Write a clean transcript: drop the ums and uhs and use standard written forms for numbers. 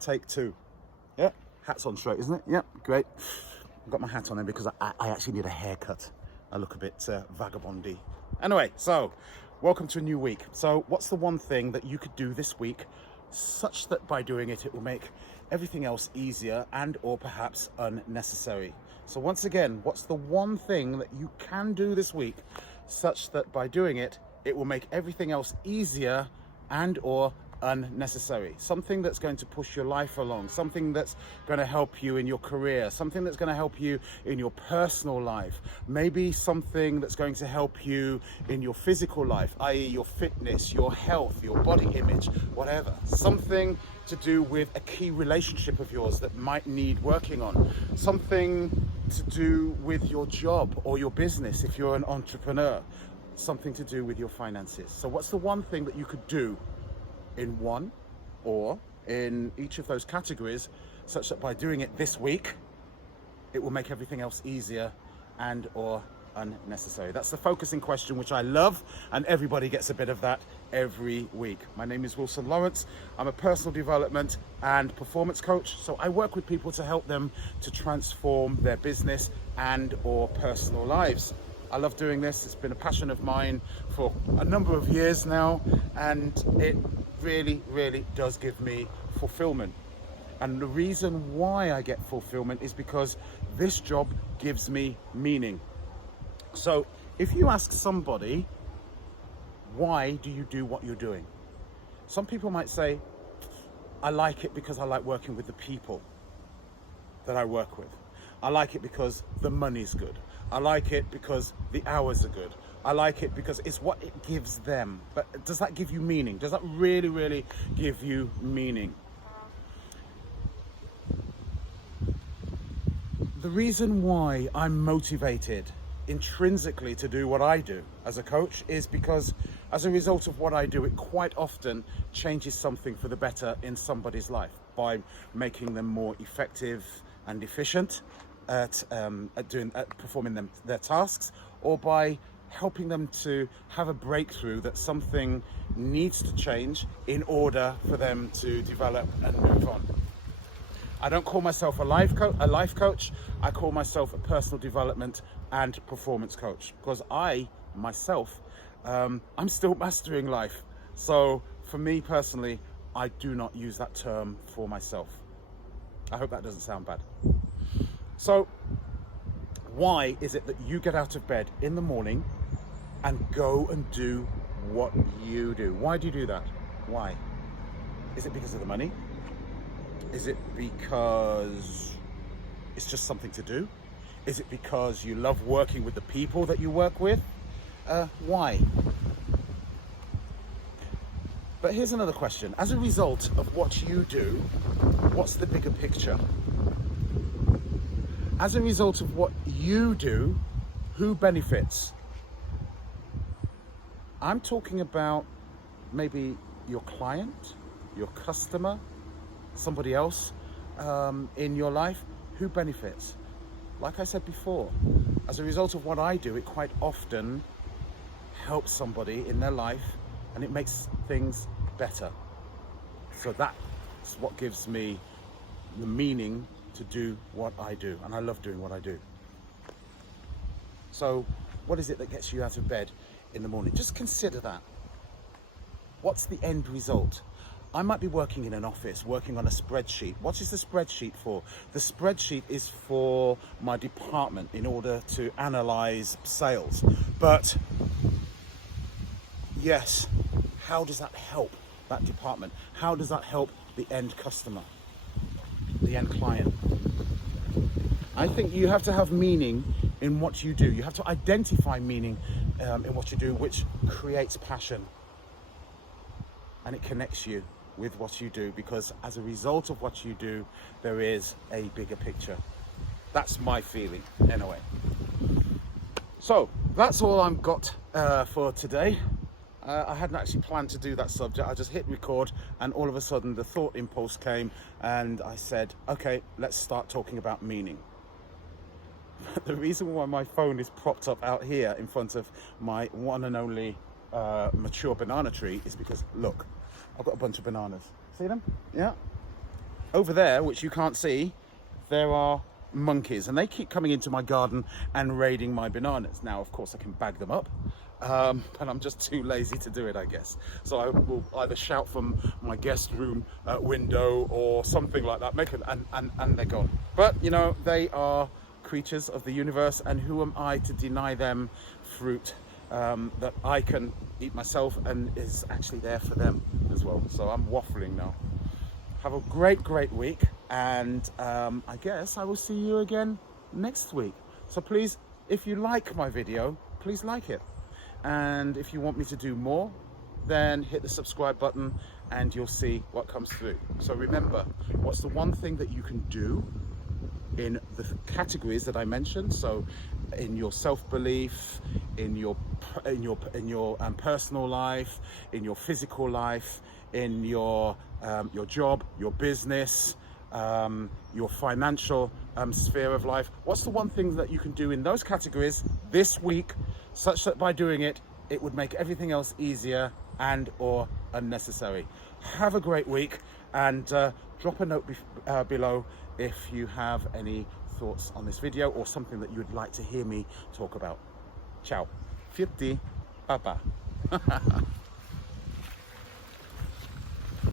Take two. Yeah, hat's on straight, isn't it? Yeah, great. I've got my hat on then because I actually need a haircut. I look a bit vagabondy. Anyway, so welcome to a new week. So what's the one thing that you could do this week such that by doing it, it will make everything else easier and or perhaps unnecessary? So once again, what's the one thing that you can do this week such that by doing it, it will make everything else easier and or unnecessary? Something that's going to push your life along, something that's going to help you in your career, something that's going to help you in your personal life, maybe something that's going to help you in your physical life, i.e. your fitness, your health, your body image, whatever. Something to do with a key relationship of yours that might need working on. Something to do with your job or your business if you're an entrepreneur. Something to do with your finances. So what's the one thing that you could do in one or in each of those categories such that by doing it this week, it will make everything else easier and or unnecessary? That's the focusing question, which I love, and everybody gets a bit of that every week. My name is Wilson Lawrence. I'm a personal development and performance coach. So I work with people to help them to transform their business and or personal lives. I love doing this. It's been a passion of mine for a number of years now, and it really does give me fulfillment. And the reason why I get fulfillment is because this job gives me meaning. So if you ask somebody, why do you do what you're doing? Some people might say, I like it because I like working with the people that I work with. I like it because the money's good. I like it because the hours are good. I like it because it's what it gives them. But does that give you meaning? Does that really give you meaning? The reason why I'm motivated intrinsically to do what I do as a coach is because as a result of what I do, it quite often changes something for the better in somebody's life by making them more effective and efficient at performing their tasks, or by helping them to have a breakthrough that something needs to change in order for them to develop and move on. I don't call myself a life coach. I call myself a personal development and performance coach because I myself I'm still mastering life. So for me personally, I do not use that term for myself. I hope that doesn't sound bad. So why is it that you get out of bed in the morning and go and do what you do? Why do you do that? Why? Is it because of the money? Is it because it's just something to do? Is it because you love working with the people that you work with? Why? But here's another question. As a result of what you do, what's the bigger picture? As a result of what you do, who benefits? I'm talking about maybe your client, your customer, somebody else in your life. Who benefits? Like I said before, as a result of what I do, it quite often helps somebody in their life and it makes things better. So that's what gives me the meaning to do what I do, and I love doing what I do. So what is it that gets you out of bed in the morning? Just consider that. What's the end result? I might be working in an office, working on a spreadsheet. What is the spreadsheet for? The spreadsheet is for my department in order to analyze sales. But yes, how does that help that department? How does that help the end customer, the end client? I think you have to have meaning in what you do. You have to identify meaning in what you do, which creates passion. And it connects you with what you do, because as a result of what you do, there is a bigger picture. That's my feeling, anyway. So that's all I've got for today. I hadn't actually planned to do that subject. I just hit record and all of a sudden the thought impulse came and I said, okay, let's start talking about meaning. The reason why my phone is propped up out here in front of my one and only mature banana tree is because, look, I've got a bunch of bananas. See them? Yeah. Over there, which you can't see, there are monkeys, and they keep coming into my garden and raiding my bananas. Now, of course, I can bag them up, but I'm just too lazy to do it, I guess. So I will either shout from my guest room window or something like that, make it, and they're gone. But, you know, they are creatures of the universe, and who am I to deny them fruit that I can eat myself and is actually there for them as well. So I'm waffling now. Have a great week, and I guess I will see you again next week. So please, if you like my video, please like it, and if you want me to do more, then hit the subscribe button and you'll see what comes through. So remember, what's the one thing that you can do in the categories that I mentioned? So in your self-belief, in your personal life, in your physical life, in your job, your business, your financial sphere of life. What's the one thing that you can do in those categories this week, such that by doing it, it would make everything else easier and or unnecessary? Have a great week, and drop a note below if you have any thoughts on this video or something that you would like to hear me talk about. Ciao. Fitti. Papa.